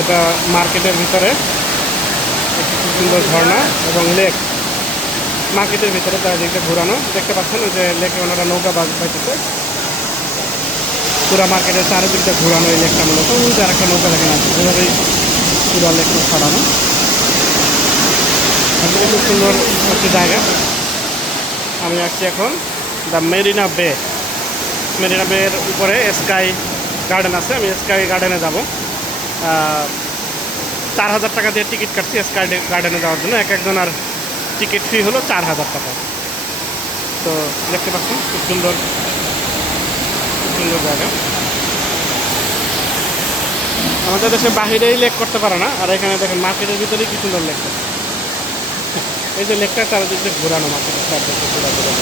এটা মার্কেটের ভিতরে একটি খুব সুন্দর ঝর্ণা এবং লেক। মার্কেটের ভিতরে চারিদিকটা ঘোরানো, দেখতে পাচ্ছেন ওই যে লেকে ওনারা নৌকা পাইতেছে। পুরা মার্কেটের চারিদিকটা ঘোরানো এই লেকটা মূলত। ওই যে আরেকটা নৌকা দেখেন আছে, এভাবেই পুরা লেকটা ছড়ানো। আসলে খুব সুন্দর একটি জায়গা। আমি আসছি এখন দ্য মেরিনা বে। মেরিনা বের উপরে স্কাই গার্ডেন আছে। আমি স্কাই গার্ডেনে যাব। 4,000 টাকা দিয়ে টিকিট কাটছি স্কাই গার্ডেনে যাওয়ার জন্য। একজনের টিকিট ফি হলো 4,000 টাকা। তো দেখতে পাচ্ছেন খুব সুন্দর, খুব সুন্দর জায়গা। আমাদের দেশে বাহিরেই লেক করতে পারে না, আর এখানে দেখেন মার্কেটের ভিতরেই কি সুন্দর লেক করছে। এই যে লেকটা চারিদিক দিয়ে ঘোরানো, মার্কেটের চারদিকে ঘোরা ঘোরা।